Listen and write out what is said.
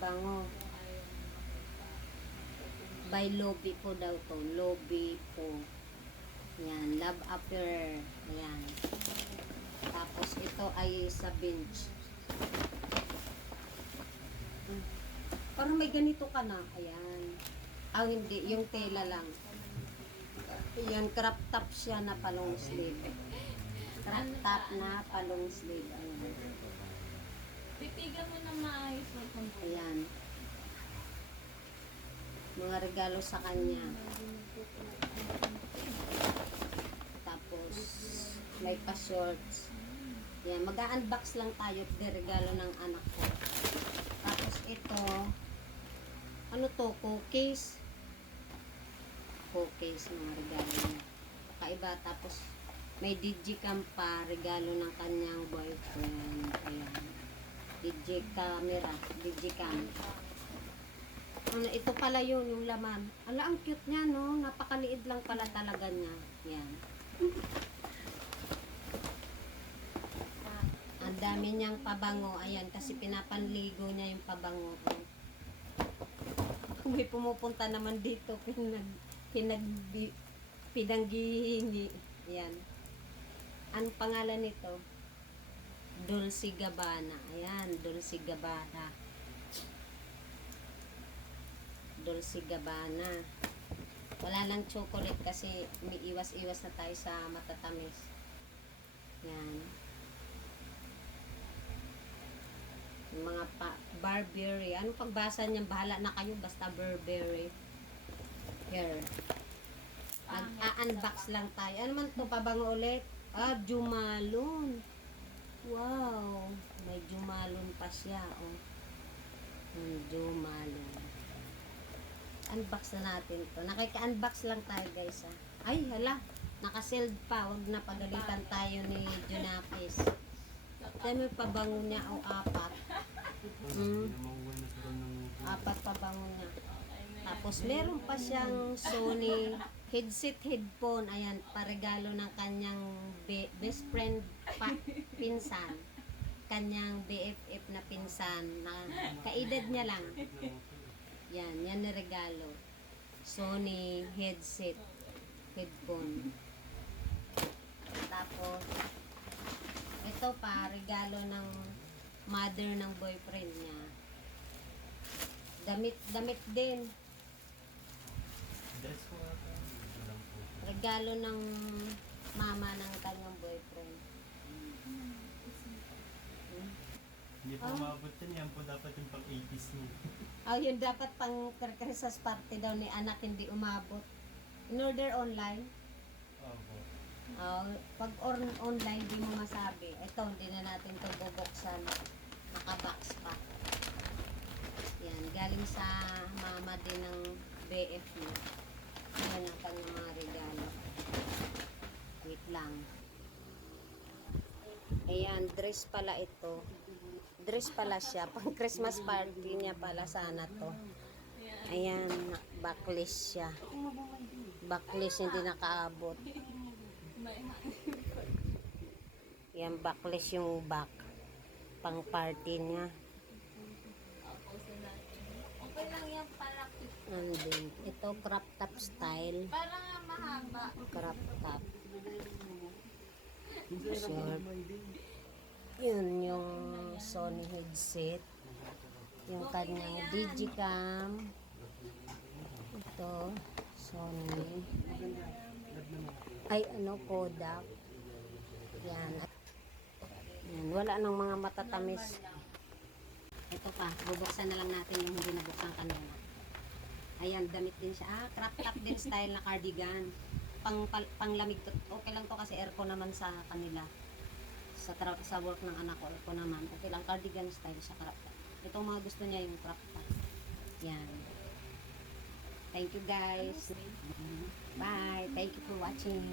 pabango. By Lobby po daw to. Lobby po. Yan. Love Affair. Yan. Tapos ito ay sa bench. Parang may ganito ka na. Ayan. Ah, hindi. Yung tela lang. Ayan. Crop top siya na palong sleeve. Crop top na palong sleeve. Ayan. Titigan mo na maayos mo kung Ayan. Mga regalo sa kanya. Tapos, may pa-shorts. Yan, mag-unbox lang tayo. Regalo ng anak ko. Tapos ito, ano to? Cookies. Cookies, mga regalo niya. Kakaiba. Tapos, may digicam pa. Regalo ng kanyang boyfriend. Ayan. Digicamera. Digicam. Ano, ito pala yun, yung laman. Ala, ang cute niya, no? Napakaliit lang pala talaga niya. Yan. Ang dami niyang pabango. Ayan, kasi pinapanligo niya yung pabango. May pumupunta naman dito, pinanggihingi. Ayan. Anong pangalan nito? Dolce Gabbana. Ayan, Dolce Gabbana. Dolce Gabbana. Wala lang chocolate kasi may iwas-iwas na tayo sa matatamis. Yan. Yung mga Burberry. Anong pagbasa niyan? Bahala na kayo. Basta Burberry. Here. Mag-unbox lang tayo. Ano man ito? Pabango ulit? Ah, Jumalon. Wow. May Jumalon pa siya. Oh. Jumalon. Unbox na natin to. Nakika-unbox lang tayo, guys, ha. Ay, hala. Naka-sealed pa. Huwag na pagalitan tayo ni Junapis. Dahil may pabango niya o apat. Apat pabango niya. Tapos, meron pa siyang Sony headset headphone. Ayan, paregalo ng kanyang best friend pinsan. Kanyang BFF na pinsan. Na kaedad niya lang. Yan, yan na regalo. Sony headset, headphone. Tapos, ito pa, regalo ng mother ng boyfriend niya. Damit din. Regalo ng mama ng kanyang boyfriend. Hindi po umabot yan po dapat yung pang 80s niya. Yun dapat pang Christmas party daw ni anak, hindi umabot. In-order online? Opo. Pag online, di mo masabi. Ito, hindi na natin ito bubuksan. Naka-box pa. Yan, galing sa mama din ng BF niya. Yan ang kanyang mga regalo. Wait lang. Ayan, dress pala ito. Dress pala siya. Pang Christmas party niya pala sana to. Ayan, backless siya. Backless, hindi nakaabot. Ayan, backless yung back. Pang party niya. okay lang yan pala. And then, ito crop top style. Parang mahaba. Crop top. Short. Yun yung Sony headset. Yung kanyang digicam. Ito, Sony. Ay, ano, Kodak. Yan. Yan. Wala nang mga matatamis. Ito pa, bubuksan na lang natin yung hindi nabuksan kanina. Ayan, damit din siya. Crop top din style na cardigan. Panglamig to. Okay lang to kasi aircon naman sa kanila. Sa work ng anak ko, aircon naman. Okay lang, cardigan style sa crop top. Itong mga gusto niya yung crop top. Yan. Thank you guys. Bye. Thank you for watching.